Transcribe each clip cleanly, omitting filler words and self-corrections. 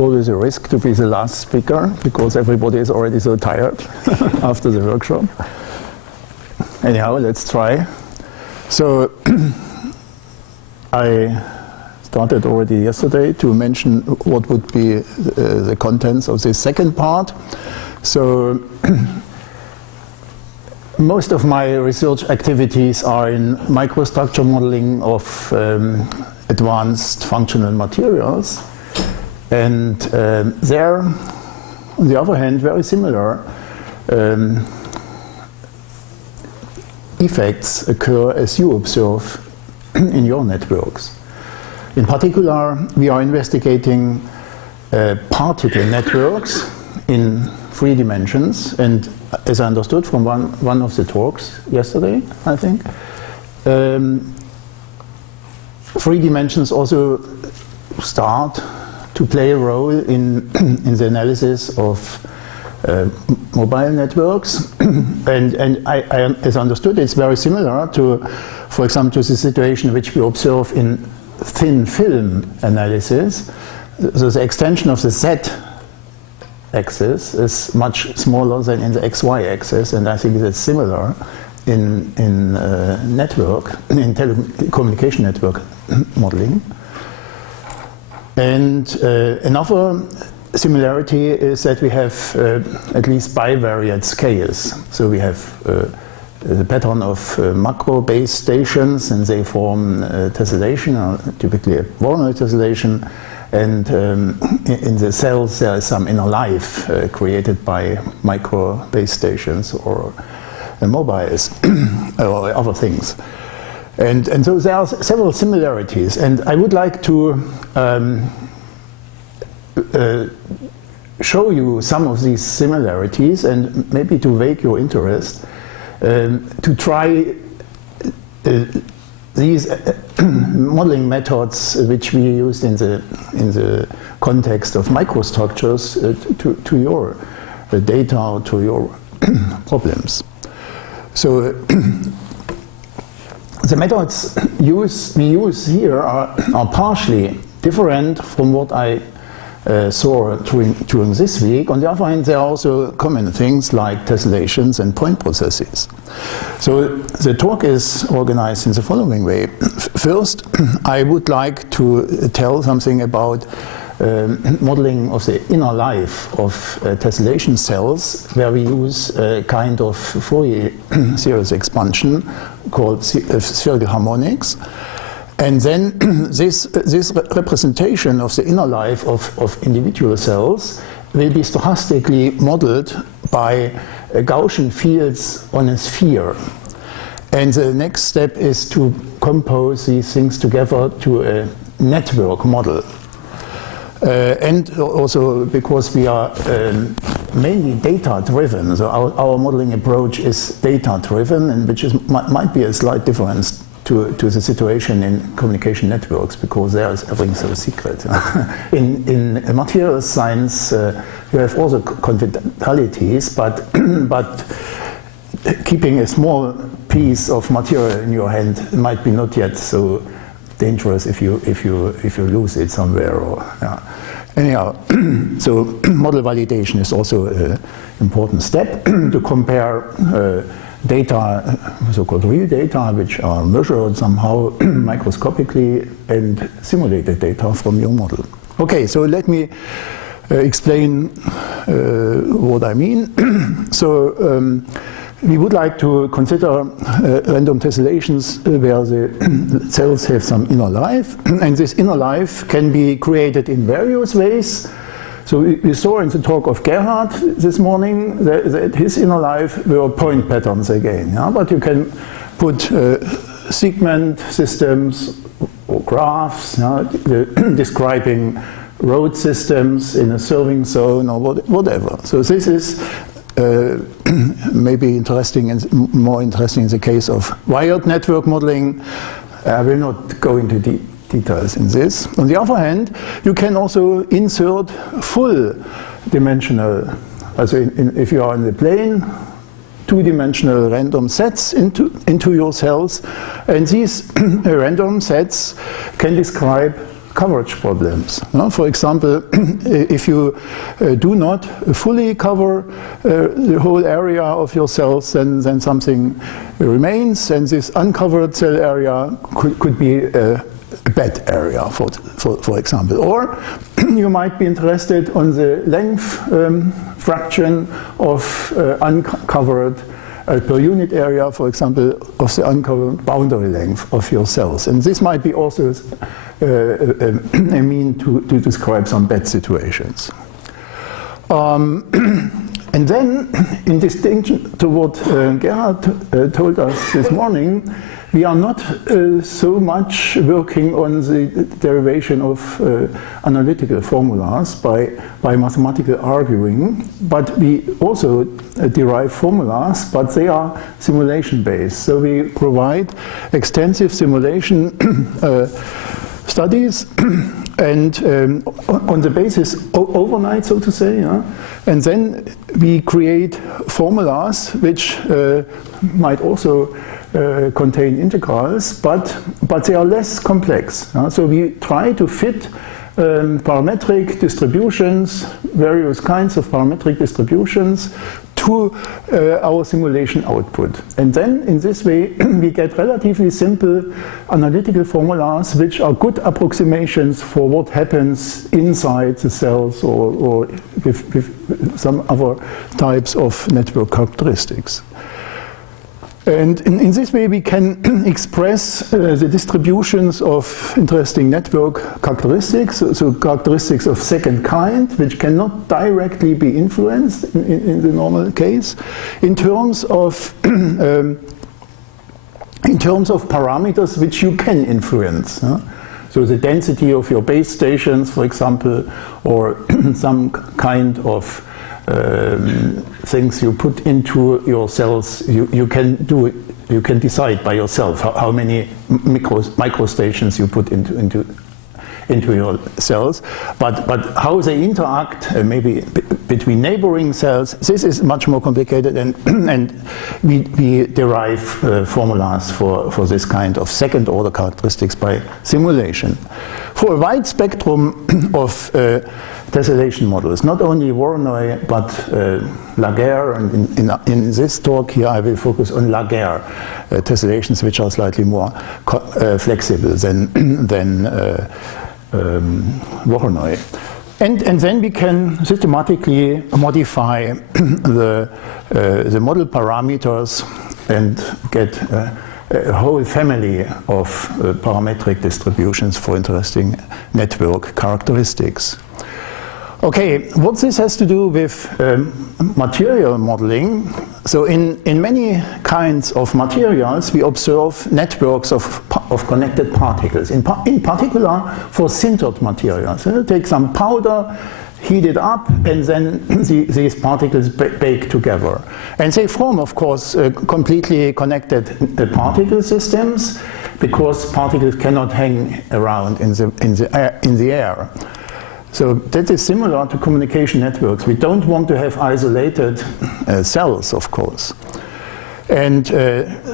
always a risk to be the last speaker because everybody is already so tired after the workshop. Anyhow, let's try. So I started already yesterday to mention what would be the contents of this second part. So most of my research activities are in microstructure modeling of advanced functional materials, and there, on the other hand, very similar effects occur as you observe in your networks. In particular, we are investigating particle networks in 3 dimensions, and as I understood from one of the talks yesterday, I think, 3 dimensions also start to play a role in the analysis of mobile networks, and I, as I understood, it's very similar to, for example, to the situation which we observe in thin film analysis. So the extension of the Z axis is much smaller than in the XY axis, and I think that's similar in telecommunication network modeling. And another similarity is that we have at least bivariate scales. So we have the pattern of macro base stations, and they form tessellation, or typically a Voronoi tessellation. And in the cells there is some inner life created by micro base stations or mobiles or other things. And so there are several similarities, and I would like to show you some of these similarities and maybe to wake your interest to try these modeling methods which we used in the context of microstructures to your data or to your problems. So the methods we use here are partially different from what I saw during this week. On the other hand, there are also common things like tessellations and point processes. So the talk is organized in the following way. First, I would like to tell something about modeling of the inner life of tessellation cells, where we use a kind of Fourier series expansion called spherical harmonics. And then this representation of the inner life of individual cells will be stochastically modeled by Gaussian fields on a sphere. And the next step is to compose these things together to a network model. And also because we are mainly data-driven, so our modeling approach is data-driven, and which might be a slight difference to the situation in communication networks, because there is everything so secret. in materials science, you have all the confidentialities, but keeping a small piece of material in your hand might be not yet so dangerous if you lose it somewhere. Or anyhow, so model validation is also an important step to compare data, so-called real data, which are measured somehow microscopically, and simulated data from your model. Okay, so let me explain what I mean. So we would like to consider random tessellations where the cells have some inner life, and this inner life can be created in various ways. So we saw in the talk of Gerhard this morning that his inner life were point patterns again. Yeah? But you can put segment systems or graphs, yeah, describing road systems in a serving zone or whatever. So this is maybe interesting and more interesting in the case of wired network modeling. I will not go into details in this. On the other hand, you can also insert full dimensional, if you are in the plane, 2-dimensional random sets into your cells, and these random sets can describe coverage problems. For example, if you do not fully cover the whole area of your cells, then something remains, and this uncovered cell area could be a bad area, for example. Or you might be interested on the length fraction of uncovered per unit area, for example, of the uncovered boundary length of your cells. And this might be also a mean to describe some bad situations. And then, in distinction to what Gerhard told us this morning, we are not so much working on the derivation of analytical formulas by mathematical arguing, but we also derive formulas, but they are simulation based. So we provide extensive simulation studies and on the basis overnight, so to say, and then we create formulas which might also contain integrals, but they are less complex. So we try to fit parametric distributions, various kinds of parametric distributions, to our simulation output. And then in this way we get relatively simple analytical formulas which are good approximations for what happens inside the cells or with some other types of network characteristics. And in this way we can express the distributions of interesting network characteristics, so characteristics of second kind, which cannot directly be influenced in the normal case, in terms of parameters which you can influence. So the density of your base stations, for example, or some kind of things you put into your cells, you can decide by yourself how many microstations you put into your cells, but how they interact maybe between neighboring cells, this is much more complicated, and we derive formulas for this kind of second order characteristics by simulation. For a wide spectrum of tessellation models, not only Voronoi but Laguerre, and in this talk here I will focus on Laguerre tessellations, which are slightly more flexible than Voronoi. And then we can systematically modify the model parameters and get a whole family of parametric distributions for interesting network characteristics. Okay, what this has to do with material modeling. So in many kinds of materials we observe networks of connected particles. In particular for sintered materials. Take some powder, heat it up, and then these particles bake together. And they form, of course, completely connected particle systems, because particles cannot hang around in the air. So that is similar to communication networks. We don't want to have isolated cells, of course. And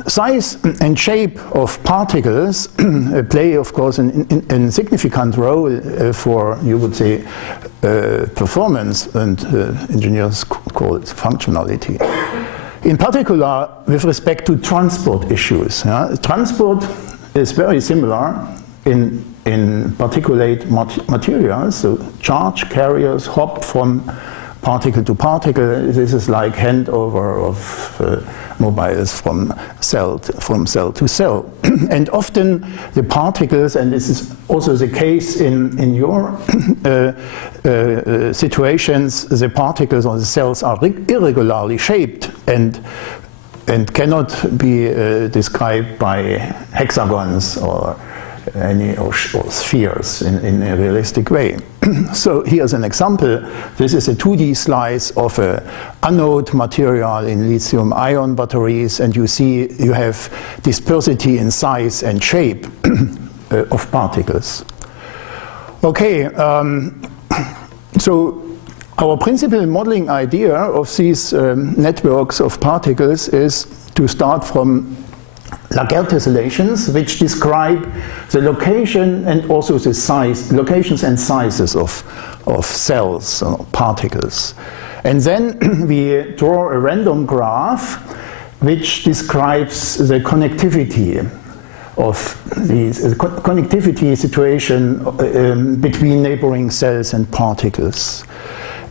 size and shape of particles play, of course, a significant role for, you would say, performance, and engineers call it functionality. In particular, with respect to transport issues. Transport is very similar in particulate materials, so charge carriers hop from particle to particle. This is like handover of mobiles from cell to cell. And often the particles, and this is also the case in your situations, the particles or the cells are irregularly shaped and cannot be described by hexagons or spheres in a realistic way. So here's an example. This is a 2D slice of an anode material in lithium-ion batteries, and you see you have dispersity in size and shape of particles. Okay, so our principal modeling idea of these networks of particles is to start from Laguerre tessellations, which describe the location and also the size, locations and sizes of cells or particles. And then we draw a random graph which describes the connectivity of the connectivity situation between neighboring cells and particles.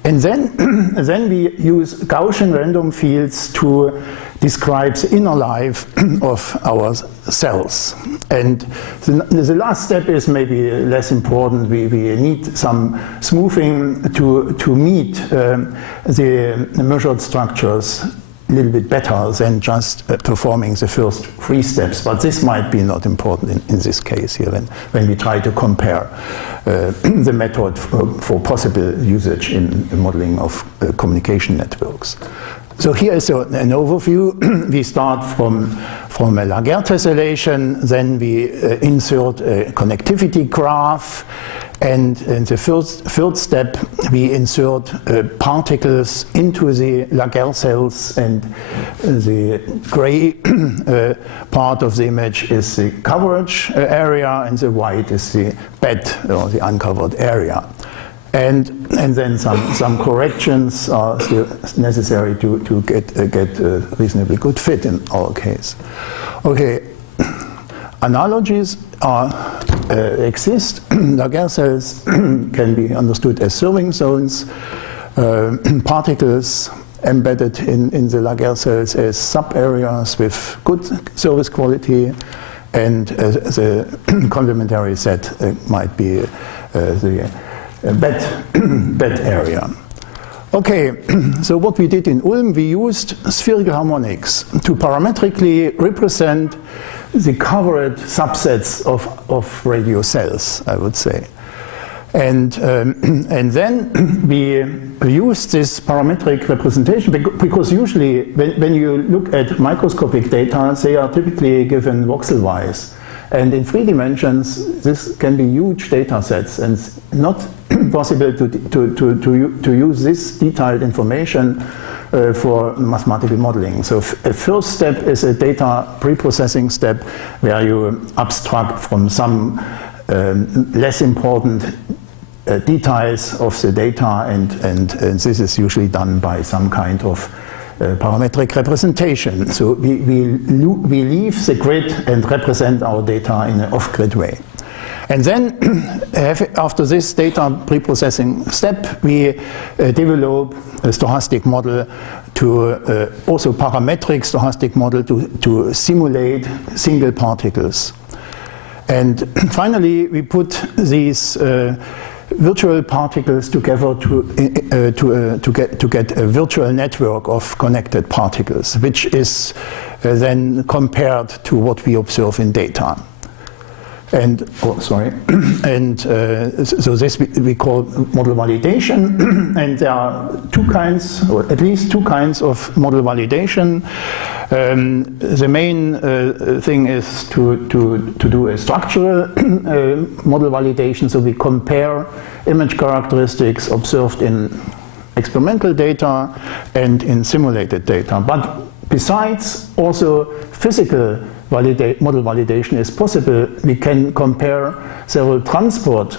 And then we use Gaussian random fields to describe the inner life of our cells. And the last step is maybe less important. We need some smoothing to meet the measured structures a little bit better than just performing the first 3 steps. But this might be not important in this case here when we try to compare the method for possible usage in the modeling of communication networks. So here is an overview. We start from a Laguerre tessellation, then we insert a connectivity graph, and in the third step we insert particles into the Laguerre cells, and the gray part of the image is the coverage area, and the white is the bed or the uncovered area. And then some corrections are still necessary to get a reasonably good fit in our case. Okay, analogies exist. Laguerre cells can be understood as serving zones. Particles embedded in the Laguerre cells as sub-areas with good service quality, and the complementary set might be the bed area. Okay, so what we did in Ulm, we used spherical harmonics to parametrically represent the covered subsets of radio cells, I would say. And then we use this parametric representation because usually when you look at microscopic data, they are typically given voxel-wise. And in 3 dimensions, this can be huge data sets, and it's not possible to use this detailed information for mathematical modeling. So a first step is a data pre-processing step where you abstract from some less important details of the data, and this is usually done by some kind of parametric representation. So we leave the grid and represent our data in an off-grid way. And then after this data pre-processing step, we develop a stochastic model to also parametric stochastic model to simulate single particles. And finally, we put these virtual particles together to get a virtual network of connected particles, which is then compared to what we observe in data. And so this we call model validation, and there are 2 kinds, or at least 2 kinds of model validation. The main thing is to do a structural model validation, so we compare image characteristics observed in experimental data and in simulated data. But besides, also physical model validation is possible. We can compare several transport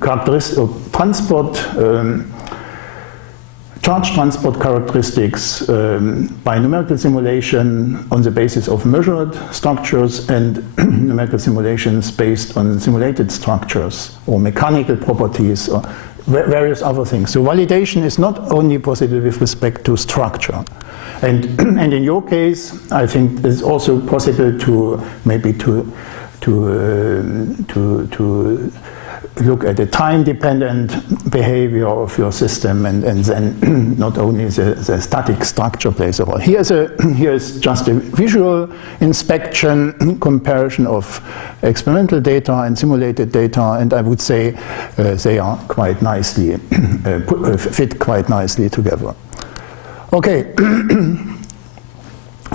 characteristics, or charge transport characteristics by numerical simulation on the basis of measured structures, and numerical simulations based on simulated structures, or mechanical properties, or various other things. So validation is not only possible with respect to structure. And in your case, I think it's also possible to maybe to look at the time-dependent behavior of your system, and then not only the static structure plays a role. Here is just a visual inspection comparison of experimental data and simulated data, and I would say they are quite nicely fit quite nicely together. Okay.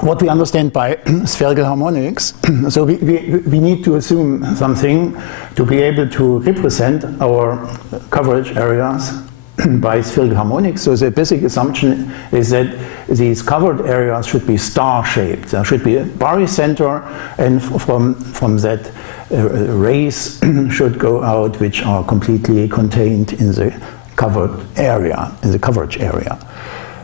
What we understand by spherical harmonics, so we need to assume something to be able to represent our coverage areas by spherical harmonics. So the basic assumption is that these covered areas should be star-shaped. There should be a barycenter, and from that rays should go out which are completely contained in the covered area, in the coverage area.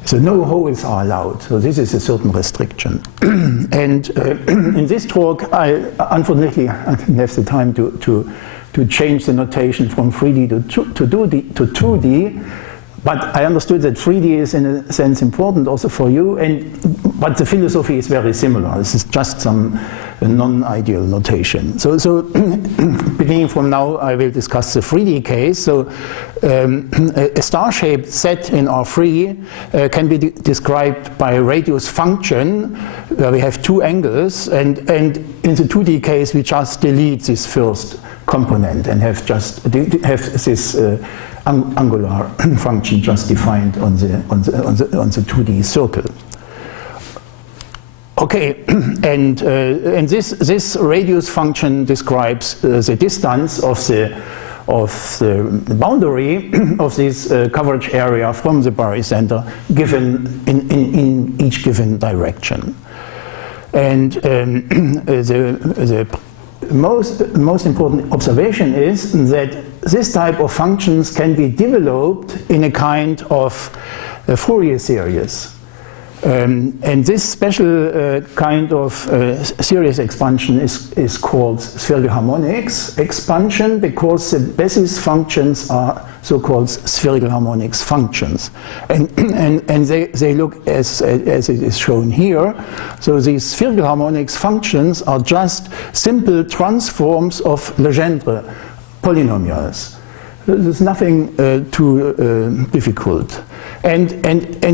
So no holes are allowed. So this is a certain restriction. And in this talk, unfortunately, I didn't have the time to change the notation from 3D to 2D. But I understood that 3D is in a sense important also for you, but the philosophy is very similar. This is just some non-ideal notation. So beginning from now, I will discuss the 3D case. So a star-shaped set in R3 can be described by a radius function where we have two angles, and in the 2D case we just delete this first component and have this angular function just defined on the 2D circle. Okay, and this radius function describes the distance of the boundary of this coverage area from the barycenter given in each given direction. And the most important observation is that this type of functions can be developed in a kind of Fourier series. And this special kind of series expansion is called spherical harmonics expansion, because the basis functions are so-called spherical harmonics functions. And they look as it is shown here. So these spherical harmonics functions are just simple transforms of Legendre polynomials. There's nothing too difficult. And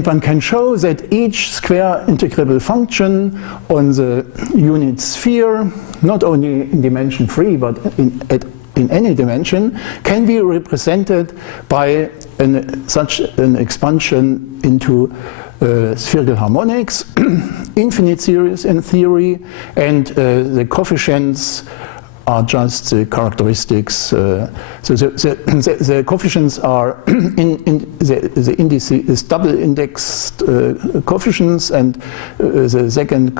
one can show that each square integrable function on the unit sphere, not only in dimension 3, but in any dimension, can be represented by such an expansion into spherical harmonics, infinite series in theory, and the coefficients are just the characteristics. So the coefficients are the indices, double indexed coefficients, and if the second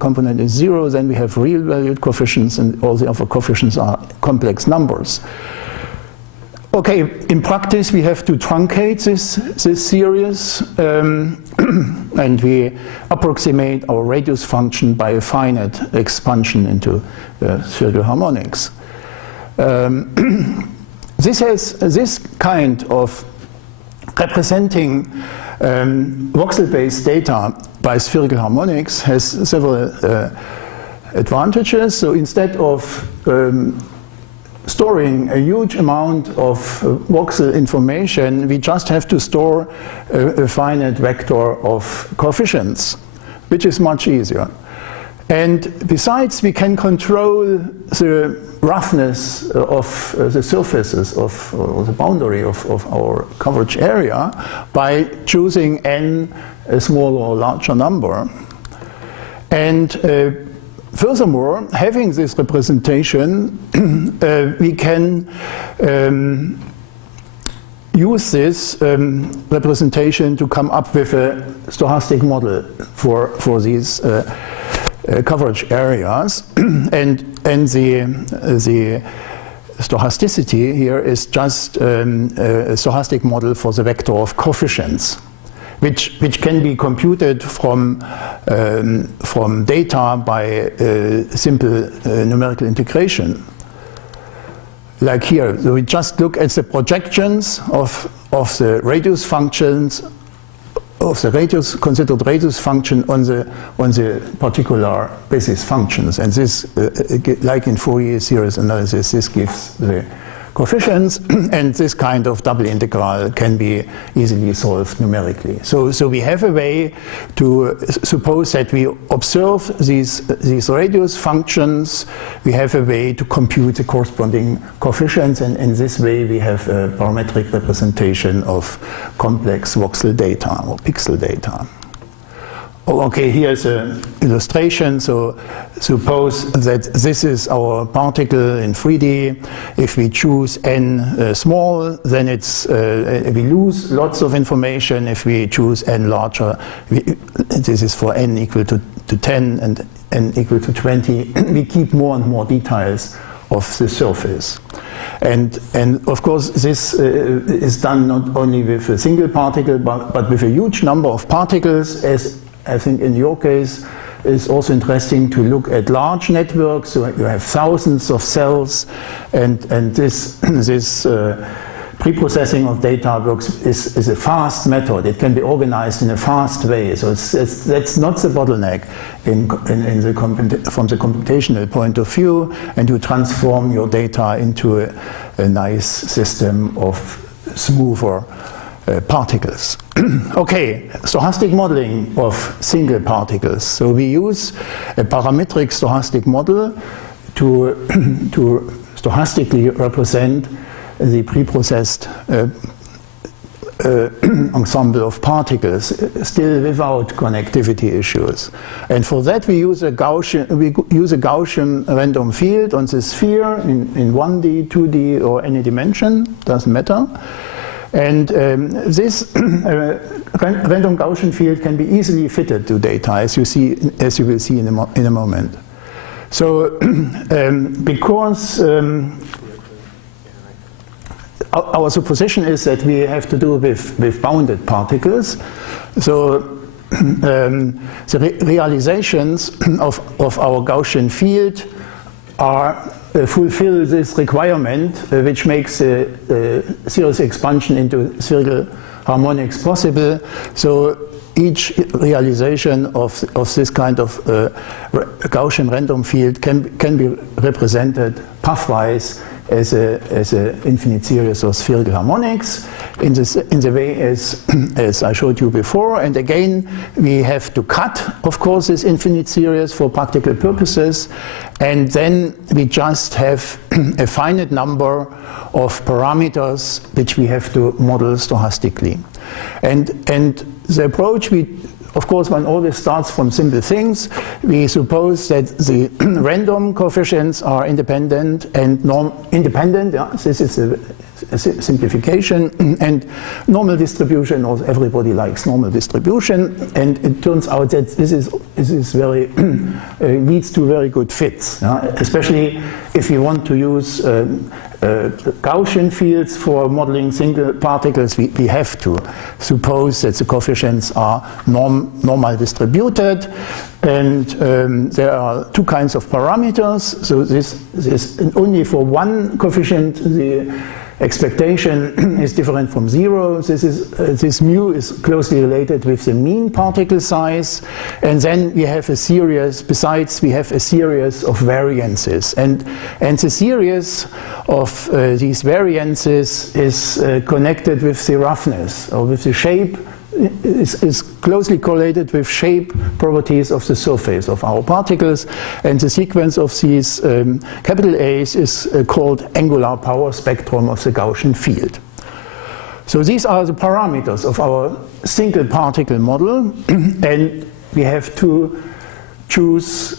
component is 0, then we have real valued coefficients, and all the other coefficients are complex numbers. Okay, in practice we have to truncate this series, and we approximate our radius function by a finite expansion into spherical harmonics. This kind of representing voxel-based data by spherical harmonics has several advantages. So instead of storing a huge amount of voxel information, we just have to store a finite vector of coefficients, which is much easier. And besides, we can control the roughness of the surfaces or the boundary of our coverage area by choosing n a smaller or larger number. And furthermore, having this representation, we can use this representation to come up with a stochastic model for these coverage areas, and the stochasticity here is just a stochastic model for the vector of coefficients, which can be computed from data by simple numerical integration. Like here, so we just look at the projections of the radius functions, of the considered radius function on the particular basis functions, and this, like in Fourier series analysis, this gives the coefficients, and this kind of double integral can be easily solved numerically. So we have a way to suppose that we observe these radius functions, we have a way to compute the corresponding coefficients, and in this way we have a parametric representation of complex voxel data or pixel data. Okay, here's an illustration. So suppose that this is our particle in 3D. If we choose n small, then it's we lose lots of information. If we choose n larger, this is for n equal to 10 and n equal to 20, we keep more and more details of the surface. And of course, this is done not only with a single particle, but with a huge number of particles, as I think in your case it's also interesting to look at large networks. So you have thousands of cells, and this pre-processing of data is a fast method. It can be organized in a fast way. So that's not the bottleneck from the computational point of view, and you transform your data into a nice system of smoother particles. Okay, stochastic modeling of single particles. So we use a parametric stochastic model to stochastically represent the pre-processed ensemble of particles, still without connectivity issues. And for that we use a Gaussian random field on the sphere in 1D, 2D, or any dimension, doesn't matter. And this random Gaussian field can be easily fitted to data, as you will see in a moment. So because our supposition is that we have to do with bounded particles, so the realizations of our Gaussian field fulfill this requirement, which makes a series expansion into spherical harmonics possible. So each realization of this kind of Gaussian random field can be represented pathwise as a infinite series of spherical harmonics in the way as I showed you before. And again, we have to cut, of course, this infinite series for practical purposes, and then we just have a finite number of parameters which we have to model stochastically. And the approach, of course, one always starts from simple things. We suppose that the random coefficients are independent and independent. Yeah, this is a simplification. And normal distribution, also everybody likes normal distribution. And it turns out that this is very leads to very good fits. Yeah? Especially if you want to use Gaussian fields for modeling single particles, we have to suppose that the coefficients are normal distributed, and there are two kinds of parameters. So this only for one coefficient the expectation is different from zero. This mu is closely related with the mean particle size, and then we have a series. Besides, we have a series of variances, and the series of these variances is connected with the roughness or with the shape. Is closely correlated with shape properties of the surface of our particles, and the sequence of these capital A's is called angular power spectrum of the Gaussian field. So these are the parameters of our single particle model, and we have to choose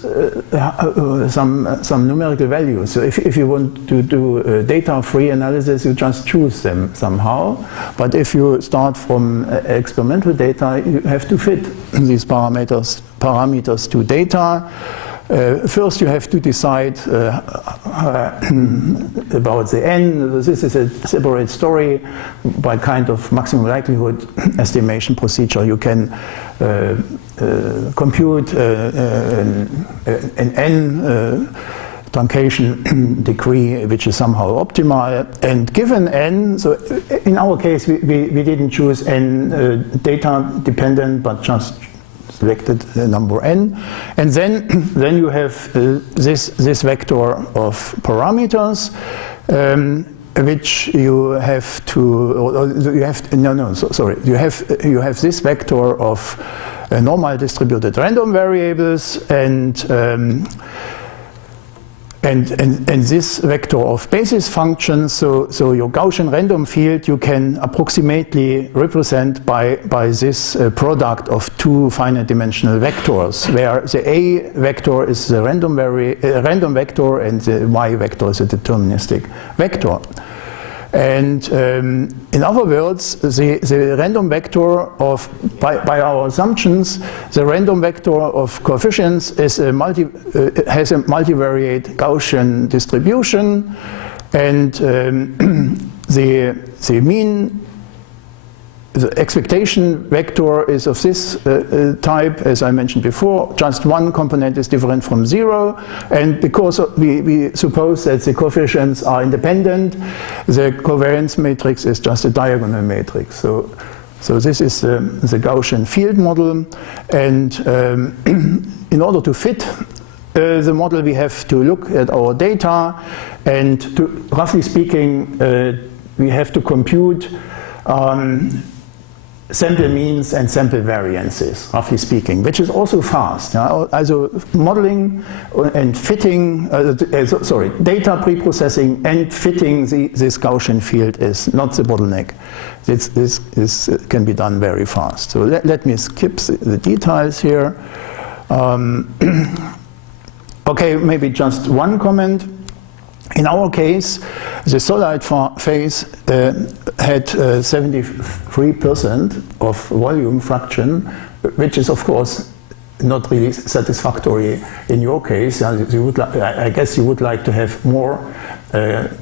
some numerical values. So if you want to do data-free analysis, you just choose them somehow. But if you start from experimental data, you have to fit these parameters to data. First, you have to decide about the n. This is a separate story. By kind of maximum likelihood estimation procedure, you can compute an n truncation degree which is somehow optimal. And given n, so in our case we didn't choose n data dependent, but just selected the number n, and then you have this vector of parameters which you have to, you have this vector of normal distributed random variables, and and this vector of basis functions, so your Gaussian random field you can approximately represent by this product of two finite dimensional vectors, where the A vector is the random vector and the Y vector is a deterministic vector. And in other words, the random vector of, by our assumptions, the random vector of coefficients is has a multivariate Gaussian distribution, and the mean, the expectation vector is of this type, as I mentioned before. Just one component is different from zero, and because we suppose that the coefficients are independent, the covariance matrix is just a diagonal matrix. So this is the Gaussian field model, and in order to fit the model, we have to look at our data, and roughly speaking, we have to compute sample means and sample variances, roughly speaking, which is also fast. Also modeling and fitting, data preprocessing and fitting this Gaussian field is not the bottleneck. This can be done very fast. So let me skip the details here. Okay, maybe just one comment. In our case, the solid phase had 73% of volume fraction, which is of course not really satisfactory in your case. I guess you would like to have more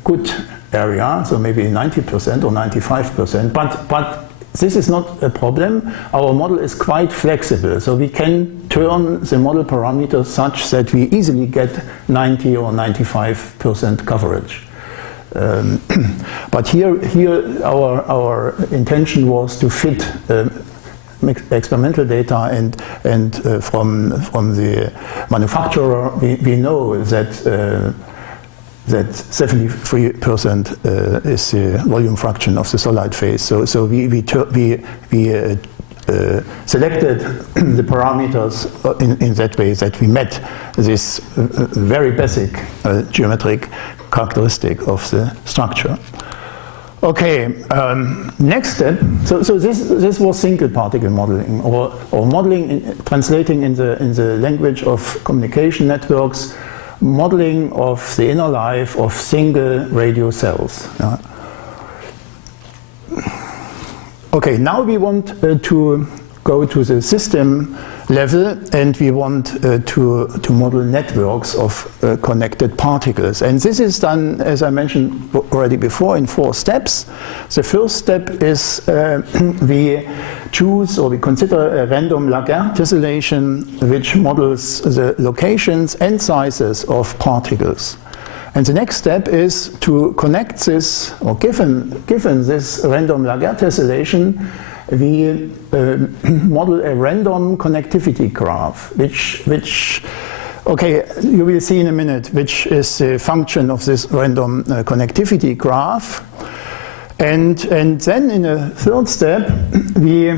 good area, so maybe 90% or 95%, but this is not a problem. Our model is quite flexible, so we can turn the model parameters such that we easily get 90 or 95% coverage. But here our intention was to fit experimental data, and from the manufacturer we know that 73% is the volume fraction of the solid phase. So we selected the parameters in that way that we met this very basic geometric characteristic of the structure. Okay, next step. So this was single particle modeling, or modeling, translating in the language of communication networks, modeling of the inner life of single radio cells. Okay, now we want to go to the system level, and we want to model networks of connected particles. And this is done, as I mentioned already before, in 4 steps. The first step is we choose, or we consider, a random Laguerre tessellation which models the locations and sizes of particles. And the next step is to connect this, or given this random Laguerre tessellation, we model a random connectivity graph, which okay, you will see in a minute, which is a function of this random connectivity graph. And then in a third step, we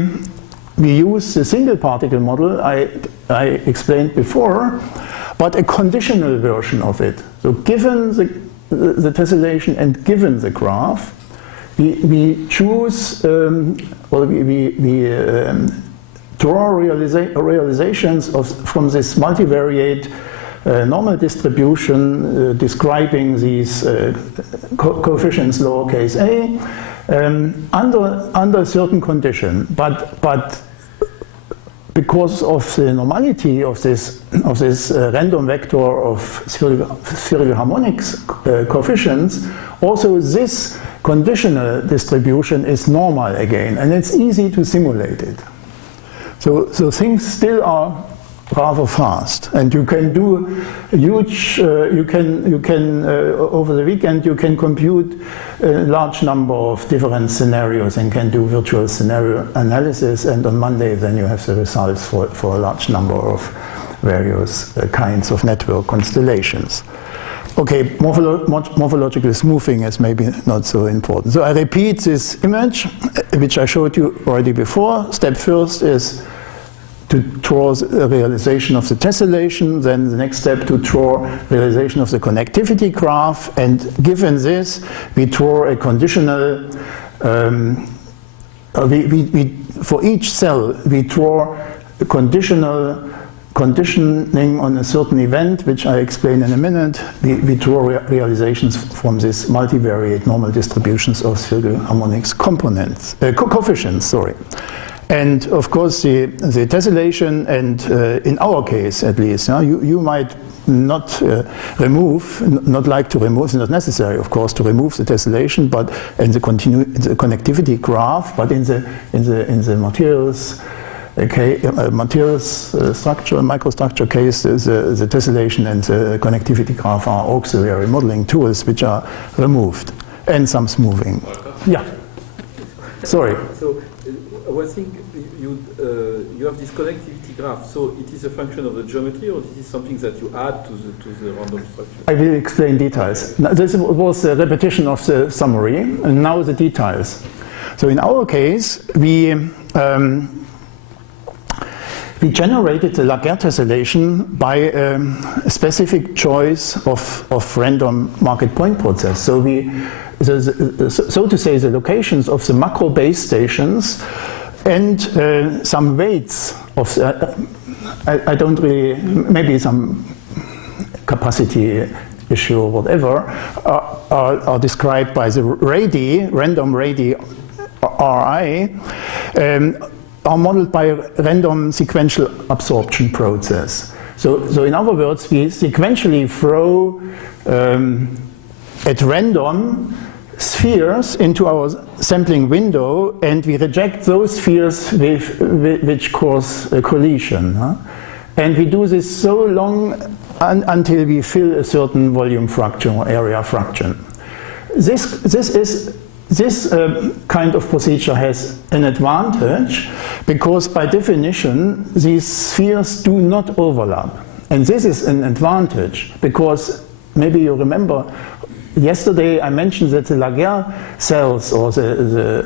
use the single particle model I explained before, but a conditional version of it. So given the tessellation and given the graph, we choose, or we draw realizations from this multivariate normal distribution describing these coefficients lowercase a under a certain condition, but because of the normality of this random vector of spherical harmonics coefficients, also this conditional distribution is normal again, and it's easy to simulate it. So things still are rather fast, and you can do huge. You can over the weekend you can compute a large number of different scenarios and can do virtual scenario analysis. And on Monday, then you have the results for a large number of various kinds of network constellations. Okay, morphological smoothing is maybe not so important. So I repeat this image, which I showed you already before. Step first is to draw the realization of the tessellation, then the next step to draw realization of the connectivity graph, and given this, we draw a conditional, for each cell, we draw a conditioning on a certain event, which I explain in a minute. We draw realizations from this multivariate normal distributions of spherical harmonics components, coefficients, sorry. And of course the tessellation, and in our case at least, you might not not like to remove, it's not necessary of course to remove the tessellation, but in the connectivity graph, but in the materials structure, microstructure case, the tessellation and the connectivity graph are auxiliary modeling tools which are removed, and some smoothing. Yeah. Sorry. So, one thing, you have this connectivity graph, so it is a function of the geometry, or this is something that you add to the random structure? I will explain details. Now, this was a repetition of the summary, and now the details. So in our case, we generated the Laguerre tessellation by a specific choice of random market point process. So so to say, the locations of the macro base stations and some weights of I don't really, maybe some capacity issue or whatever, are described by the radii, random radii Ri, are modeled by a random sequential absorption process. So in other words, we sequentially throw at random spheres into our sampling window, and we reject those spheres which cause a collision. And we do this so long until we fill a certain volume fraction or area fraction. This kind of procedure has an advantage because by definition these spheres do not overlap. And this is an advantage because maybe you remember yesterday I mentioned that the Laguerre cells, or the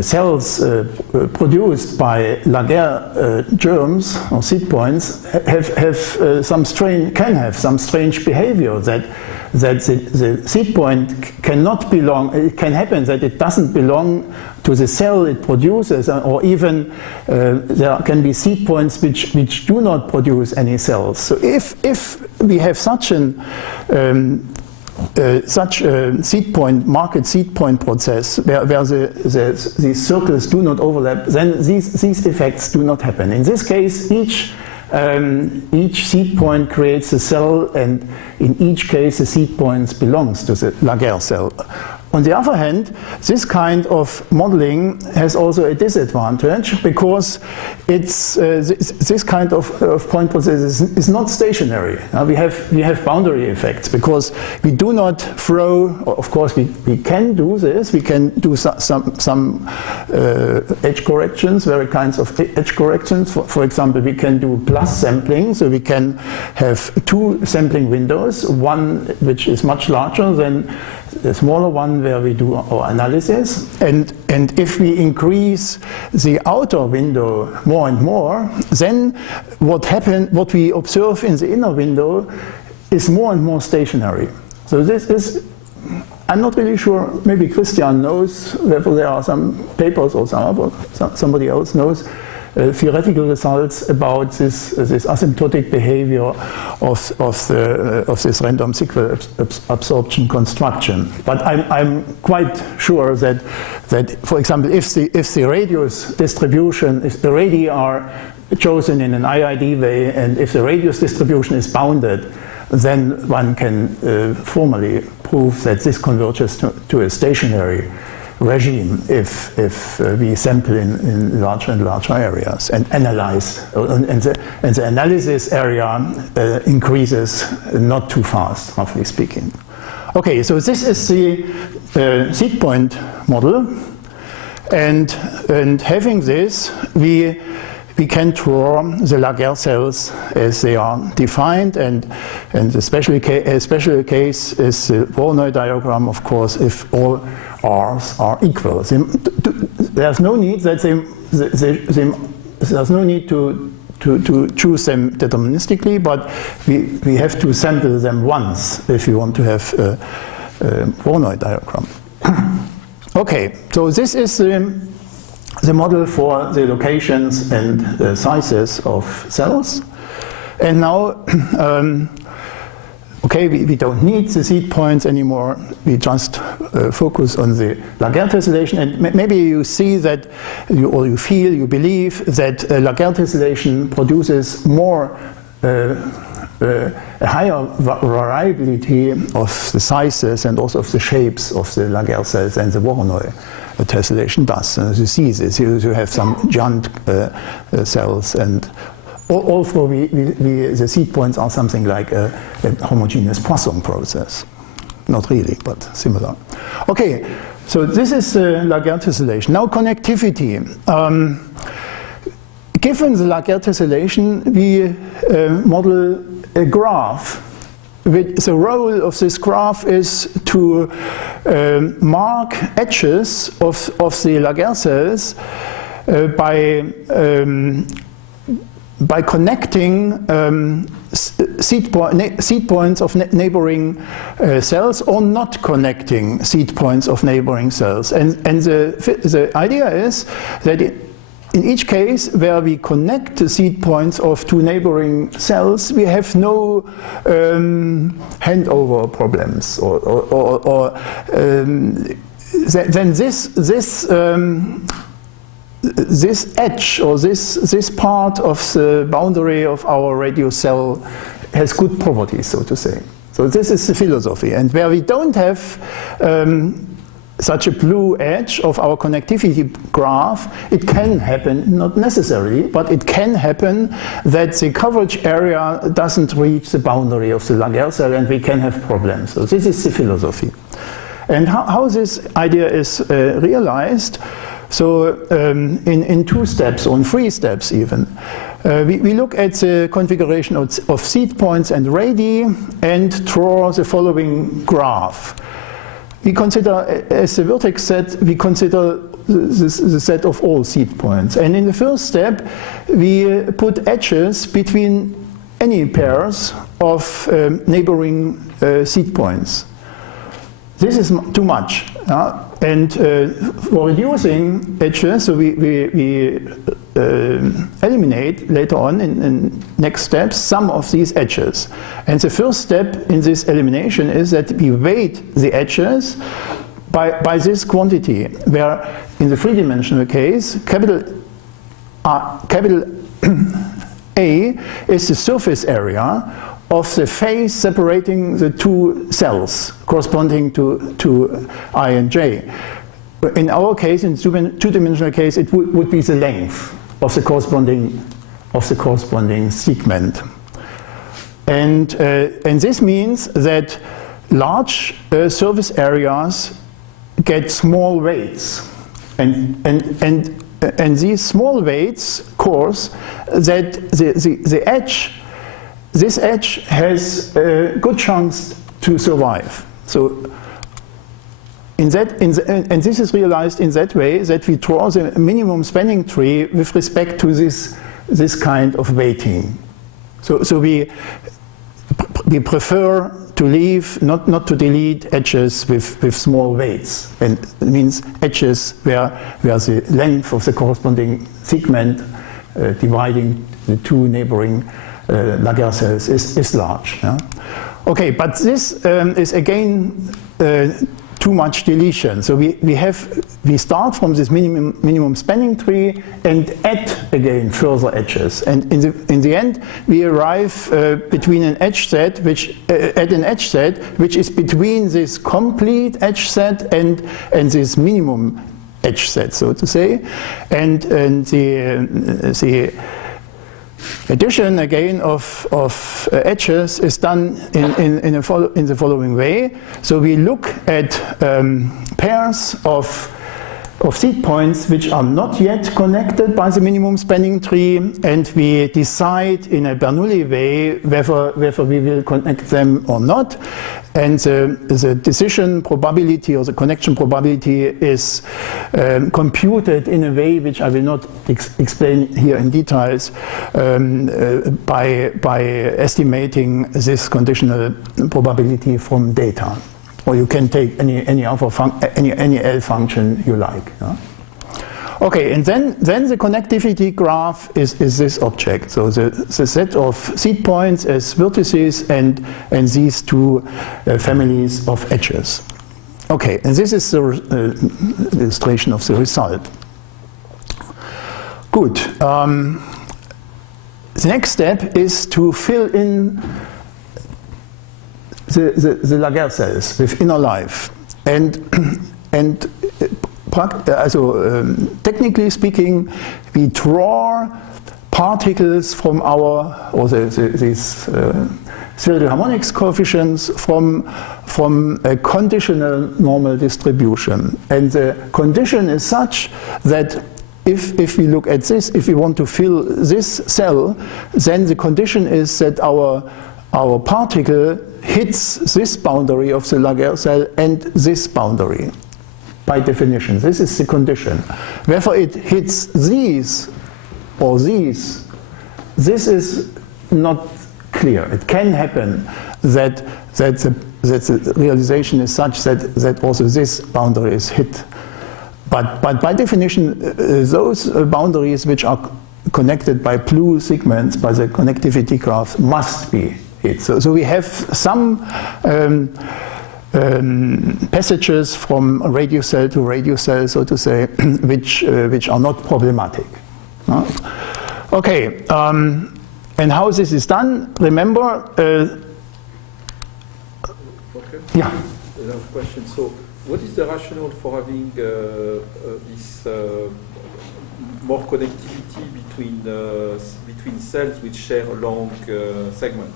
cells produced by Laguerre germs or seed points can have some strange behavior, that the seed point cannot belong, it can happen that it doesn't belong to the cell it produces, or even there can be seed points which do not produce any cells. So if we have such a market seed point process where these circles do not overlap, then these effects do not happen. In this case, each seed point creates a cell, and in each case the seed point belongs to the Laguerre cell. On the other hand, this kind of modeling has also a disadvantage because this kind of point process is not stationary. We have boundary effects because we do not throw. Of course, we can do this. We can do some edge corrections, various kinds of edge corrections. For example, we can do plus sampling, so we can have two sampling windows, one which is much larger than the smaller one where we do our analysis, and if we increase the outer window more and more, then what we observe in the inner window is more and more stationary. So this is, I'm not really sure, maybe Christian knows whether there are some papers or somebody else knows theoretical results about this asymptotic behavior of this random sequel absorption construction. But I'm quite sure that for example, if the radius distribution, if the radii are chosen in an IID way, and if the radius distribution is bounded, then one can formally prove that this converges to a stationary regime if we sample in larger and larger areas and analyze, and the analysis area increases not too fast, roughly speaking. Okay, so this is the seed point model, and having this, we can draw the Laguerre cells as they are defined, and a special case is the Voronoi diagram, of course, if all R's are equal. There's no need that there's no need to to choose them deterministically, but we have to sample them once if we want to have a Voronoi diagram. Okay, so this is the model for the locations and the sizes of cells. And now, okay, we don't need the seed points anymore. We just focus on the Laguerre tessellation. And maybe you see that, or you feel, you believe that Laguerre tessellation produces more, a higher variability of the sizes and also of the shapes of the Laguerre cells than the Voronoi tessellation does. And as you see this, you have some giant cells, and also the seed points are something like a homogeneous Poisson process. Not really, but similar. Okay, so this is Laguerre tessellation. Now connectivity. Given the Laguerre tessellation, we model a graph. The role of this graph is to mark edges of the Laguerre cells by connecting seed points of neighboring cells or not connecting seed points of neighboring cells. And the idea is that in each case where we connect the seed points of two neighboring cells, we have no handover problems, then this edge or this part of the boundary of our radio cell has good properties, so to say. So this is the philosophy. And where we don't have such a blue edge of our connectivity graph, it can happen, not necessarily, but it can happen that the coverage area doesn't reach the boundary of the Laguerre cell and we can have problems. So this is the philosophy. And how this idea is realized, so in 2 steps, or in 3 steps even, we look at the configuration of seed points and radii and draw the following graph. We consider, as the vertex set, we consider the set of all seed points. And in the first step, we put edges between any pairs of neighboring seed points. This is too much. And for reducing edges, so we eliminate later on in next steps some of these edges. And the first step in this elimination is that we weight the edges by this quantity, where in the 3-dimensional case, capital A is the surface area of the face separating the 2 cells corresponding to I and J. In our case, in 2-dimensional case, it would be the length of the corresponding segment. And this means that large surface areas get small weights. And these small weights cause that the edge, this edge has a good chance to survive. So and this is realized in that way that we draw the minimum spanning tree with respect to this kind of weighting. So we prefer to leave, not to delete edges with small weights. And it means edges where the length of the corresponding segment dividing the 2 neighboring Laguerre cells is large. Yeah? Okay, but this is again too much deletion. So we start from this minimum spanning tree and add again further edges. And in the end, we arrive between an edge set, at an edge set which is between this complete edge set and this minimum edge set, so to say. And the addition again of edges is done in the following way. So we look at pairs of seed points which are not yet connected by the minimum spanning tree, and we decide in a Bernoulli way whether we will connect them or not. and the decision probability or the connection probability is computed in a way which I will not explain here in details by estimating this conditional probability from data. Or you can take any L function you like. Yeah? Okay, and then the connectivity graph is this object. So the set of seed points as vertices and these two families of edges. Okay, and this is the illustration of the result. Good. The next step is to fill in the Laguerre cells with inner life. Technically speaking, we draw particles from these spherical harmonics coefficients from a conditional normal distribution. And the condition is such that if we look at this, if we want to fill this cell, then the condition is that our particle hits this boundary of the Laguerre cell and this boundary. By definition, this is the condition. Whether it hits these or these, this is not clear. It can happen that the realization is such that also this boundary is hit. But by definition, those boundaries which are connected by blue segments by the connectivity graph must be hit. So we have some passages from radio cell to radio cell, so to say, which are not problematic. No? Okay, and how this is done? Remember, Okay. yeah. Another question. So, what is the rationale for having this more connectivity between cells which share a long segment?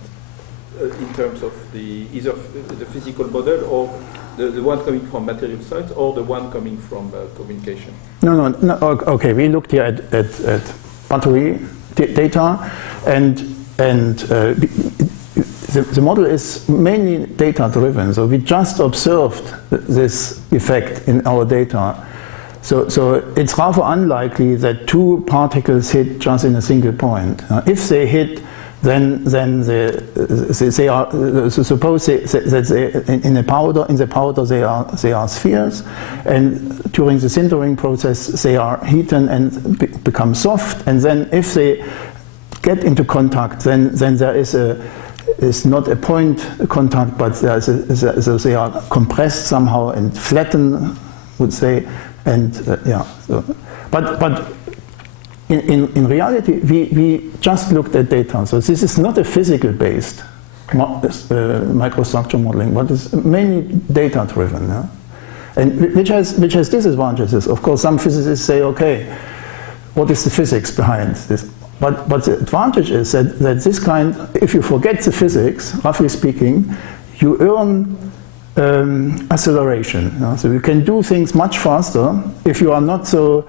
In terms of either the physical model or the one coming from material science or the one coming from communication? No. Okay, we looked here at battery data, and the model is mainly data driven. So we just observed this effect in our data. So it's rather unlikely that two particles hit just in a single point. If they hit, then they are. Suppose that in the powder they are spheres, and during the sintering process they are heated and become soft. And then if they get into contact, then there is not a point contact, but so they are compressed somehow and flattened, would say, and yeah. So, but in reality, we just looked at data. So this is not a physical-based microstructure modeling, but it's mainly data-driven. Yeah? And which has disadvantages. Of course, some physicists say, okay, what is the physics behind this? But the advantage is that this kind, if you forget the physics, roughly speaking, you earn acceleration. You know? So you can do things much faster if you are not so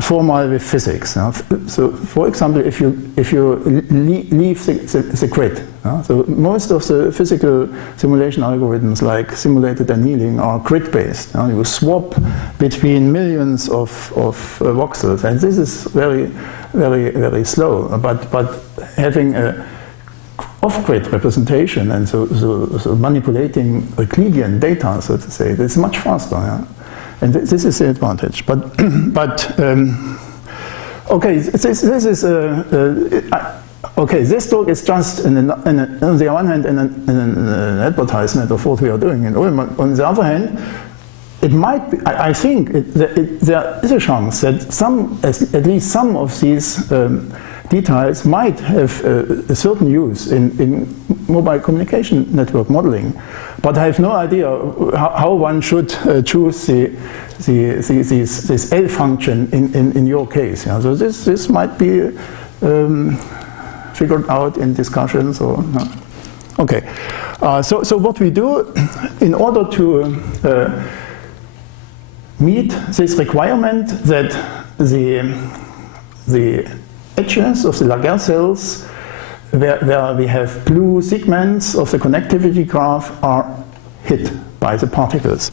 formal with physics. You know? So, for example, if you leave the grid. You know? So most of the physical simulation algorithms, like simulated annealing, are grid-based. You know? You swap between millions of voxels, and this is very, very, very slow. But having a off-grid representation and so manipulating Euclidean data, so to say, it's much faster. Yeah? And this is the advantage. Okay, this is okay. This talk is just on the one hand an advertisement of what we are doing in Ulm. On the other hand, it might be. I think there is a chance that at least some of these details might have a certain use in mobile communication network modeling, but I have no idea how one should choose this L function in your case. Yeah? So this might be figured out in discussions or no. Okay. So what we do in order to meet this requirement that the edges of the Laguerre cells where we have blue segments of the connectivity graph are hit by the particles.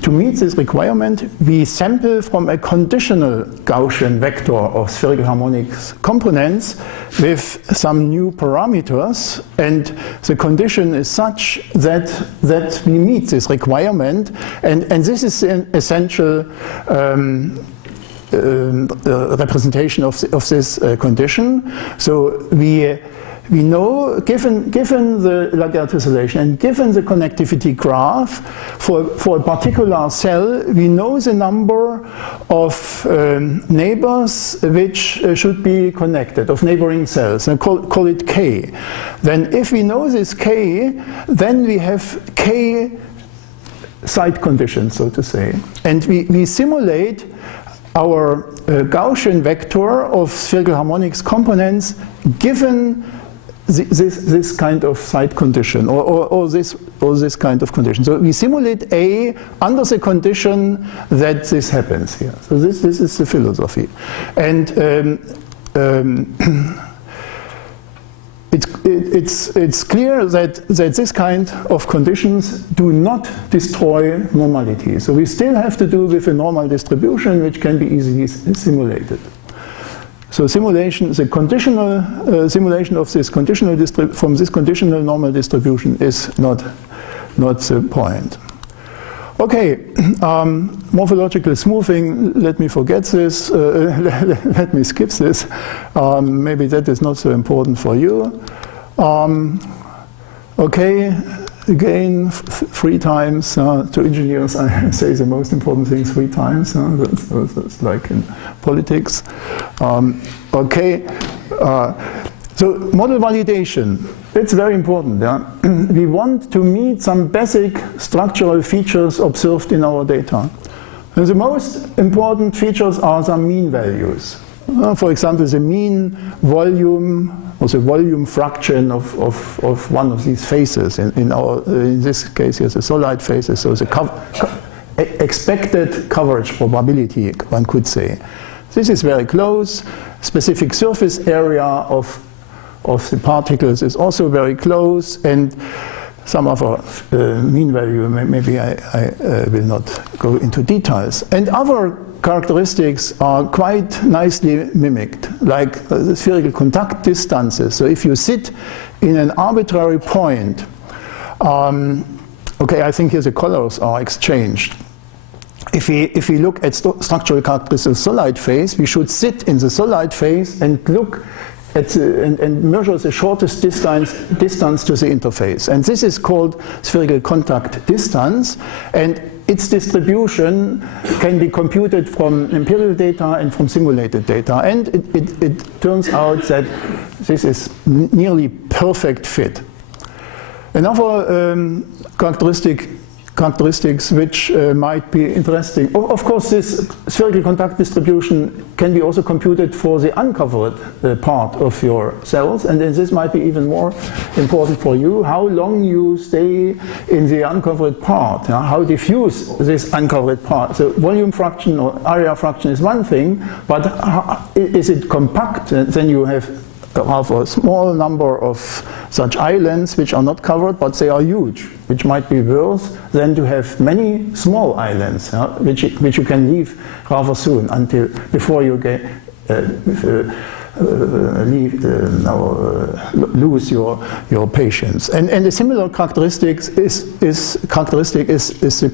To meet this requirement, we sample from a conditional Gaussian vector of spherical harmonics components with some new parameters, and the condition is such that we meet this requirement, and this is an essential representation of this condition. So we know, given the Laguerre tessellation and given the connectivity graph, for a particular cell, we know the number of neighbors which should be connected, of neighboring cells, and call it K. Then if we know this K, then we have K side conditions, so to say. And we simulate our Gaussian vector of spherical harmonics components given this kind of side condition, or this kind of condition. So we simulate A under the condition that this happens here. So this is the philosophy. And it's clear that this kind of conditions do not destroy normality. So we still have to do with a normal distribution which can be easily simulated. So simulation, the conditional simulation of this conditional from this conditional normal distribution is not the point. Okay, morphological smoothing. Let me forget this. Let me skip this. Maybe that is not so important for you. Okay. Again, 3 times. To engineers, I say the most important thing 3 times. That's like in politics. Okay. So model validation, it's very important. Yeah? We want to meet some basic structural features observed in our data. And the most important features are some mean values. For example, the mean volume or the volume fraction of one of these phases. In this case, here the solid phases. So the expected coverage probability, one could say. This is very close. Specific surface area of the particles is also very close, and some other mean value, maybe I will not go into details. And other characteristics are quite nicely mimicked, like the spherical contact distances. So if you sit in an arbitrary point, okay, I think here the colors are exchanged. If we look at structural characteristics of solid phase, we should sit in the solid phase and look at and measure the shortest distance to the interface. And this is called spherical contact distance. And its distribution can be computed from empirical data and from simulated data. And it turns out that this is nearly perfect fit. Another characteristics which might be interesting. Of course, this spherical contact distribution can be also computed for the uncovered part of your cells, and then this might be even more important for you, how long you stay in the uncovered part, how diffuse this uncovered part. So volume fraction or area fraction is one thing, but is it compact? Then you have a small number of such islands which are not covered, but they are huge, which might be worse than to have many small islands, which you can leave rather soon before you get lose your patience. And a similar characteristic is the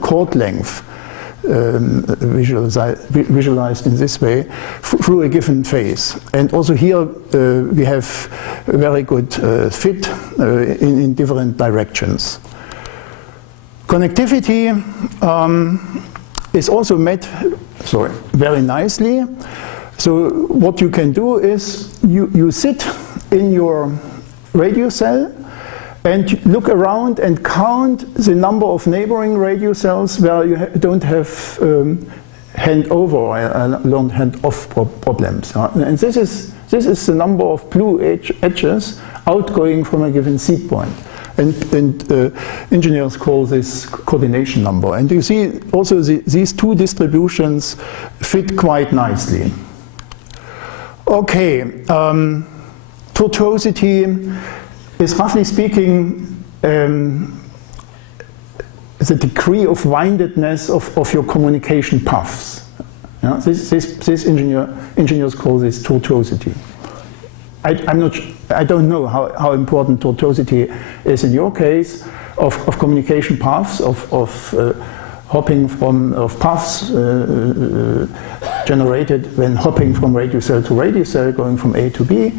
chord length. Visualized in this way through a given phase. And also here we have a very good fit in different directions. Connectivity is also met very nicely. So what you can do is you sit in your radio cell and look around and count the number of neighboring radio cells where you don't have hand-over or long hand-off problems. And this is the number of blue edges outgoing from a given seed point. And engineers call this coordination number. And you see also these two distributions fit quite nicely. Okay, tortuosity is roughly speaking the degree of windedness of your communication paths. Yeah? This engineers call this tortuosity. I don't know how important tortuosity is in your case of communication paths, of hopping of paths generated when hopping from radio cell to radio cell, going from A to B.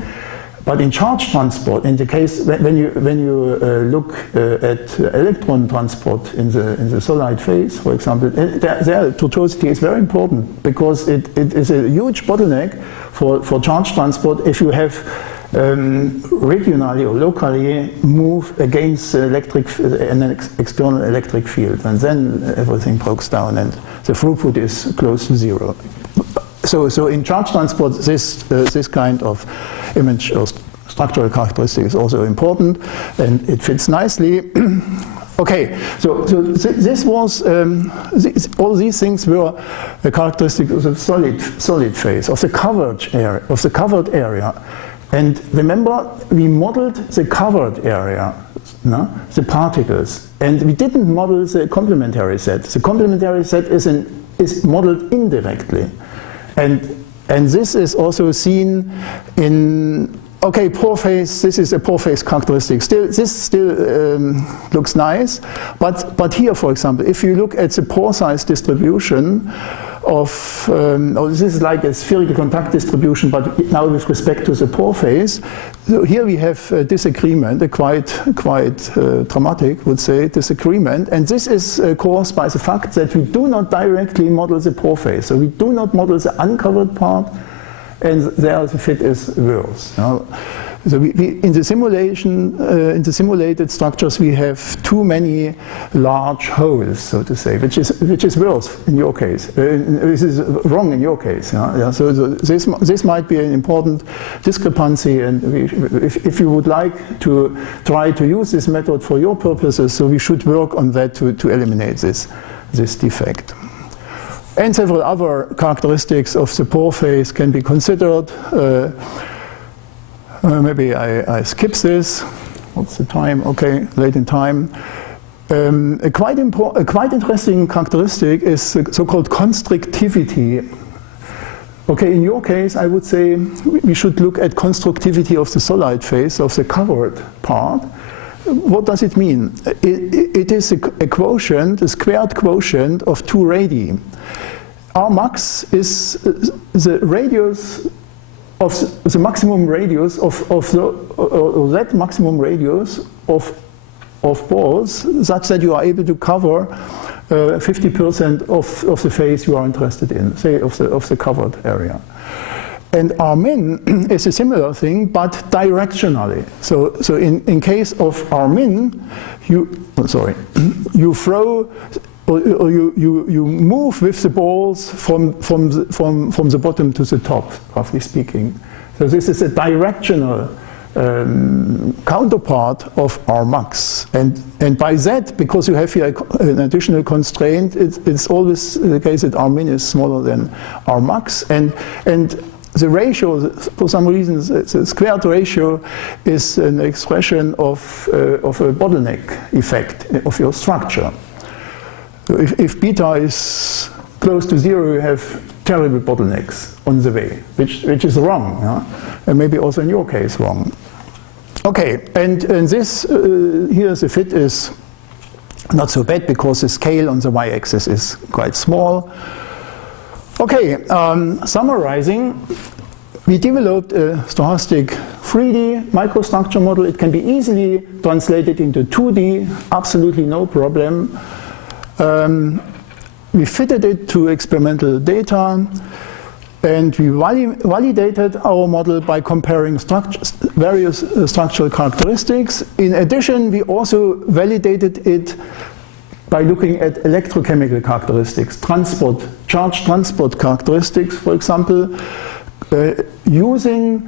But in charge transport, in the case when you look at electron transport in the solid phase, for example, there tortuosity is very important because it is a huge bottleneck for charge transport if you have regionally or locally move against an external electric field, and then everything breaks down and the throughput is close to zero. So in charge transport, this kind of image or structural characteristic is also important, and it fits nicely. Okay, so this was all these things were the characteristics of the solid phase, of the covered area. And remember, we modeled the covered area, no? The particles, and we didn't model the complementary set. The complementary set is modeled indirectly. And this is also seen in, okay, pore phase, this is a pore phase characteristic. This still looks nice, but here, for example, if you look at the pore size distribution of, this is like a spherical contact distribution, but now with respect to the pore phase. So here we have a disagreement, a quite dramatic, would say, disagreement, and this is caused by the fact that we do not directly model the pore phase. So we do not model the uncovered part, and there the fit is worse. So in the simulation, in the simulated structures, we have too many large holes, so to say, which is worse in your case. This is wrong in your case. Yeah? So this might be an important discrepancy, and if you would like to try to use this method for your purposes, so we should work on that to eliminate this defect. And several other characteristics of the pore phase can be considered. Maybe I skip this. What's the time? Okay, late in time. A quite interesting characteristic is the so-called constrictivity. Okay, in your case, I would say we should look at constrictivity of the solid phase, of the covered part. What does it mean? It is a quotient, a squared quotient of two radii. Rmax is the radius of the maximum radius of that maximum radius of pores, such that you are able to cover 50% of the phase you are interested in, say of the covered area. And Rmin is a similar thing, but directionally. So in case of Rmin, you throw or you move with the balls from the bottom to the top, roughly speaking. So this is a directional counterpart of Rmax. And by that, because you have here an additional constraint, it's always the case that Rmin is smaller than Rmax. And the ratio, for some reasons, the squared ratio is an expression of a bottleneck effect of your structure. So if beta is close to zero, you have terrible bottlenecks on the way, which is wrong, yeah? And maybe also in your case wrong. Okay, and this here the fit is not so bad because the scale on the y-axis is quite small. Okay, summarizing, we developed a stochastic 3D microstructure model. It can be easily translated into 2D, absolutely no problem. We fitted it to experimental data, and we validated our model by comparing various structural characteristics. In addition, we also validated it by looking at electrochemical characteristics, charge transport characteristics, for example, using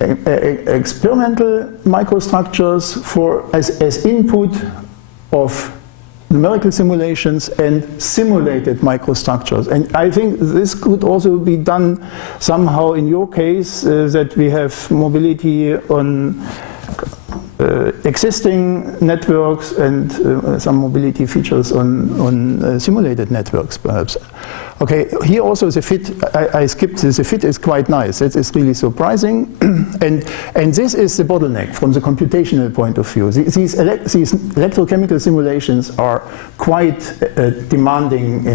experimental microstructures as input of numerical simulations and simulated microstructures. And I think this could also be done somehow in your case, that we have mobility on existing networks and some mobility features on simulated networks, perhaps. Okay, here also the fit, I skipped this, the fit is quite nice. That is really surprising. and this is the bottleneck from the computational point of view. These electrochemical simulations are quite demanding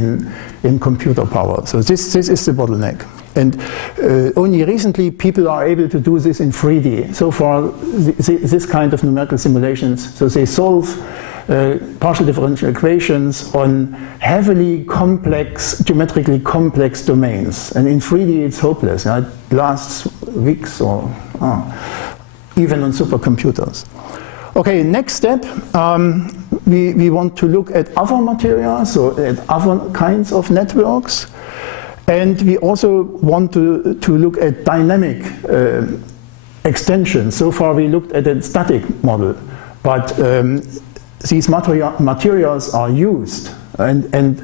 in computer power. So this is the bottleneck. And only recently people are able to do this in 3D. So far, this kind of numerical simulations, so they solve partial differential equations on heavily complex, geometrically complex domains. And in 3D it's hopeless. It lasts weeks or even on supercomputers. Okay, next step, we want to look at other materials, so at other kinds of networks. And we also want to look at dynamic extensions. So far we looked at a static model, but these materials are used, and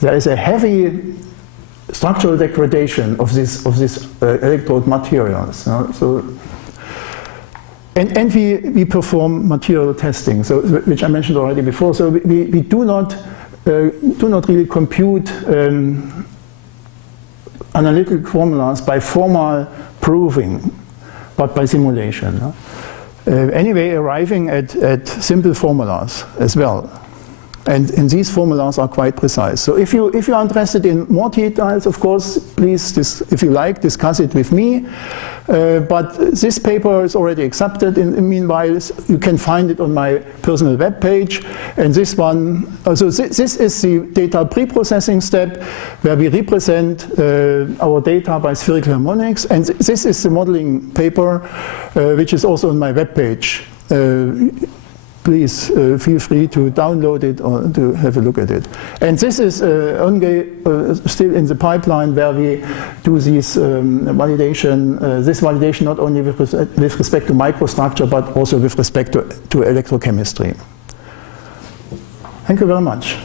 there is a heavy structural degradation of this electrode materials. And we perform material testing, so which I mentioned already before. So we do not really compute analytical formulas by formal proving, but by simulation. Anyway, arriving at simple formulas as well. And these formulas are quite precise. So if you're interested in more details, of course, please, if you like, discuss it with me. But this paper is already accepted. Meanwhile, you can find it on my personal web page. And this one, so this is the data pre-processing step, where we represent our data by spherical harmonics. And this is the modeling paper, which is also on my web page. Please feel free to download it or to have a look at it. And this is still in the pipeline, where we do this validation not only with respect to microstructure, but also with respect to electrochemistry. Thank you very much.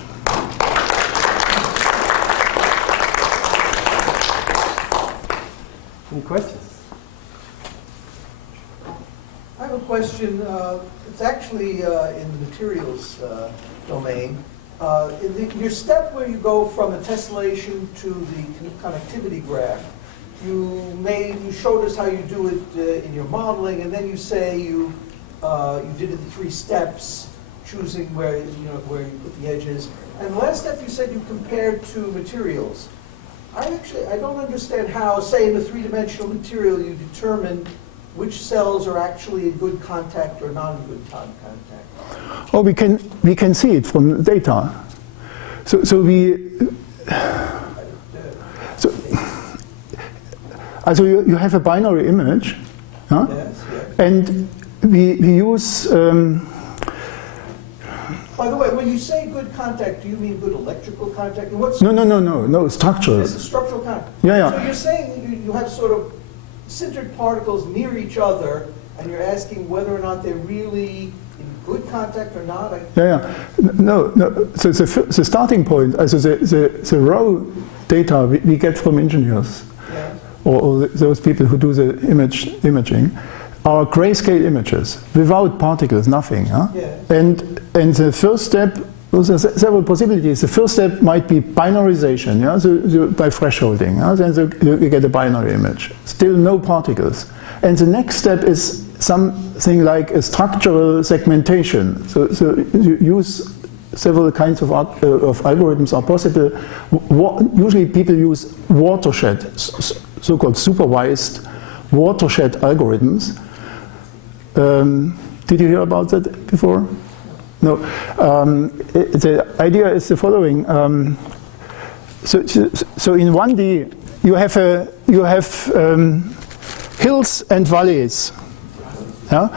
Any questions? I have a question. It's actually in the materials domain. Your step where you go from a tessellation to the connectivity graph, you showed us how you do it in your modeling, and then you say you did it in 3 steps, choosing where you put the edges. And the last step you said you compared to materials. I don't understand how, say, in a 3-dimensional material, you determine which cells are actually in good contact or not in good contact. Oh, we can see it from data. So you have a binary image, huh? Yes, yes. And we use. By the way, when you say good contact, do you mean good electrical contact? And what's No, structural. It's a structural contact. Yeah. So you're saying you have sort of sintered particles near each other, and you're asking whether or not they're really in good contact or not? No. So the starting point, the raw data we get from engineers, Yes. or those people who do the imaging, are grayscale images without particles, nothing. Huh? Yes. And the first step, there are several possibilities. The first step might be binarization, so by thresholding. Then you get a binary image. Still no particles. And the next step is something like a structural segmentation. So you use several kinds of algorithms are possible. Usually people use watershed, so-called supervised watershed algorithms. Did you hear about that before? No. The idea is the following. So in 1D you have hills and valleys. Yeah?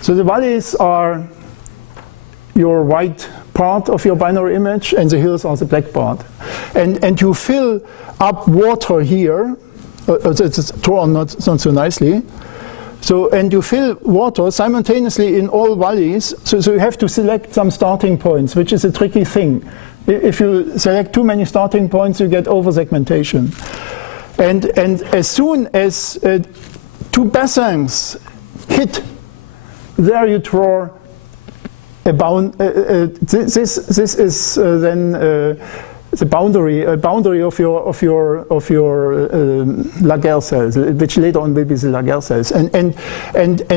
So the valleys are your white part of your binary image, and the hills are the black part. And you fill up water here. It's drawn not so nicely. So, and you fill water simultaneously in all valleys, so you have to select some starting points, which is a tricky thing. If you select too many starting points, you get over-segmentation. And as soon as 2 bassins hit there you draw a bound. This is then the boundary of your Laguerre cells, which later on will be the Laguerre cells, and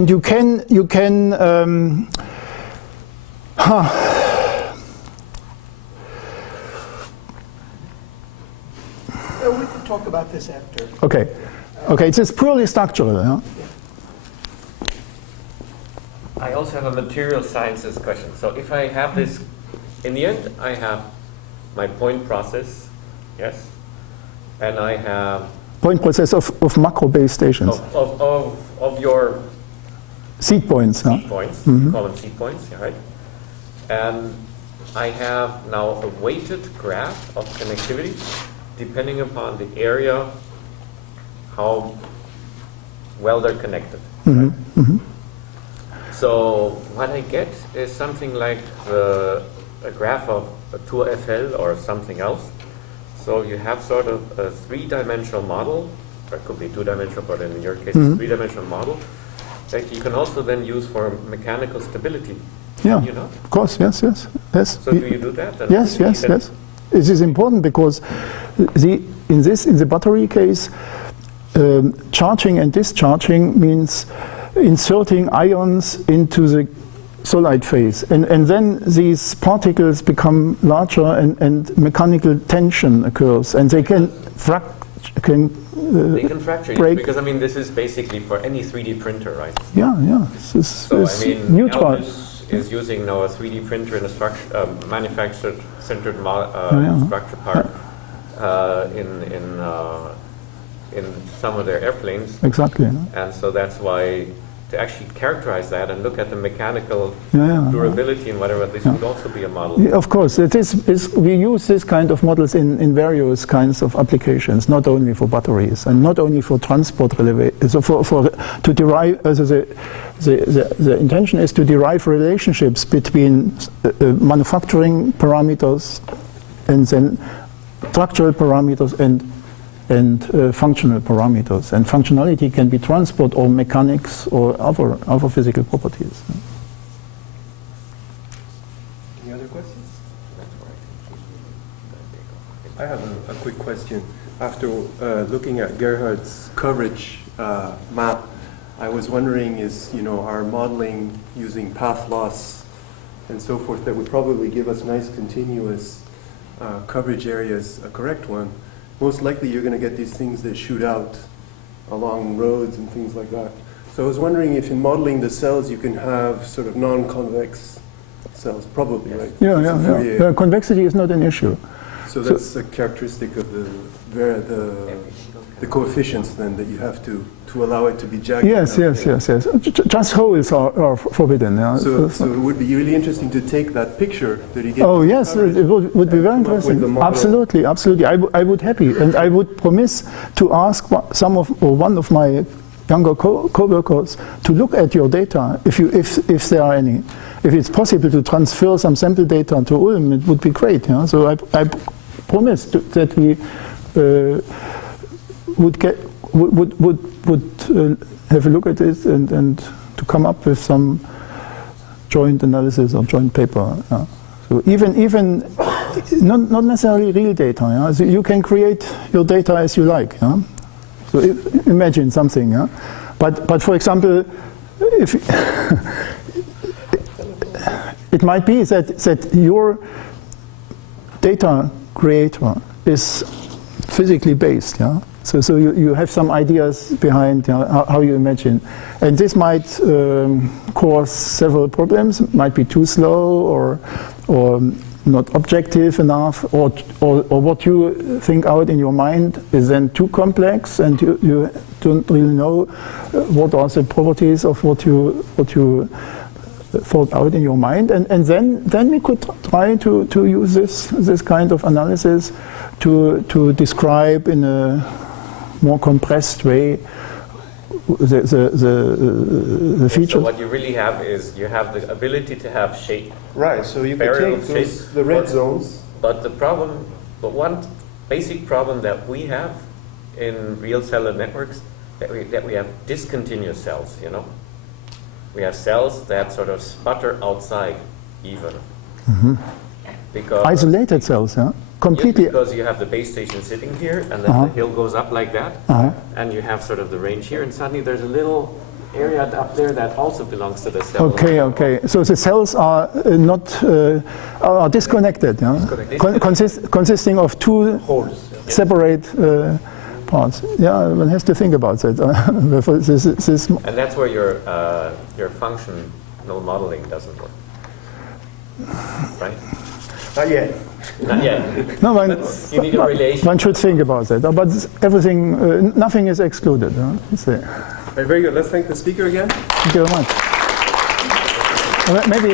you can we can talk about this after. Okay, it is purely structural. Yeah? I also have a material sciences question. So if I have this, in the end, I have my point process, yes, and I have point process of macro base stations. Of your seed points. Seed points, you call them seed points, yeah, right? And I have now a weighted graph of connectivity depending upon the area, how well they're connected. Right? So what I get is something like a graph of a Tour Eiffel or something else. So you have sort of a three-dimensional model, or it could be two-dimensional, but in your case, a three-dimensional model that you can also then use for mechanical stability. Yeah, you know? Of course, yes. So do you do that? And Yes. It is important because in the battery case, charging and discharging means inserting ions into the solid phase, and then these particles become larger, and mechanical tension occurs, and they can fracture break. Because I mean this is basically for any 3D printer, right? Yeah. So I mean, neutral. Elvis is using now a 3D printer in a structure, manufactured-centered structure part in some of their airplanes. Exactly. And so that's why to actually characterize that and look at the mechanical durability and whatever, this would also be a model. Yeah, of course, we use this kind of models in various kinds of applications, not only for batteries and not only for transport. So to derive, the intention is to derive relationships between manufacturing parameters and then structural parameters and functional parameters. And functionality can be transport or mechanics or other physical properties. Any other questions? I have a quick question. After looking at Gerhard's coverage map, I was wondering, is our modeling using path loss and so forth that would probably give us nice continuous coverage areas a correct one? Most likely you're going to get these things that shoot out along roads and things like that. So I was wondering if in modeling the cells you can have sort of non-convex cells, probably, right? Yeah. Convexity is not an issue. So that's a characteristic of the coefficients then that you have to allow it to be jagged. Yes. Just holes are forbidden. Yeah. So it would be really interesting to take that picture that you get. Oh yes, it would be very interesting. Absolutely. I would happy, and I would promise to ask one of my younger co-workers to look at your data if there are any. If it's possible to transfer some sample data to Ulm, it would be great. Yeah? So I promise that we would have a look at it and to come up with some joint analysis or joint paper. Yeah. So even not necessarily real data. Yeah. So you can create your data as you like. Yeah. So imagine something. Yeah. But for example, if it might be that your data creator is physically based. Yeah. So you have some ideas behind how you imagine, and this might cause several problems. It might be too slow or not objective enough, or what you think out in your mind is then too complex, and you don't really know what are the properties of what you thought out in your mind, and then we could try to use this kind of analysis to describe in a more compressed way the features. So what you really have is you have the ability to have shape. Right. So you can take the red zones. But one basic problem that we have in real cellular networks that we have discontinuous cells. we have cells that sort of sputter outside even. Because Isolated cells, yeah? yeah, Completely. because you have the base station sitting here, and then the hill goes up like that, and you have sort of the range here, and suddenly there's a little area up there that also belongs to the cell. Okay. So the cells are are disconnected, yeah? Consisting of two Holes. separate parts. Yeah, one has to think about that. And that's where your functional modeling doesn't work. Right? Not yet. Not yet. No, You need a relation. one should think about that. But everything, nothing is excluded. Yeah? Very good. Let's thank the speaker again. Thank you very much. Maybe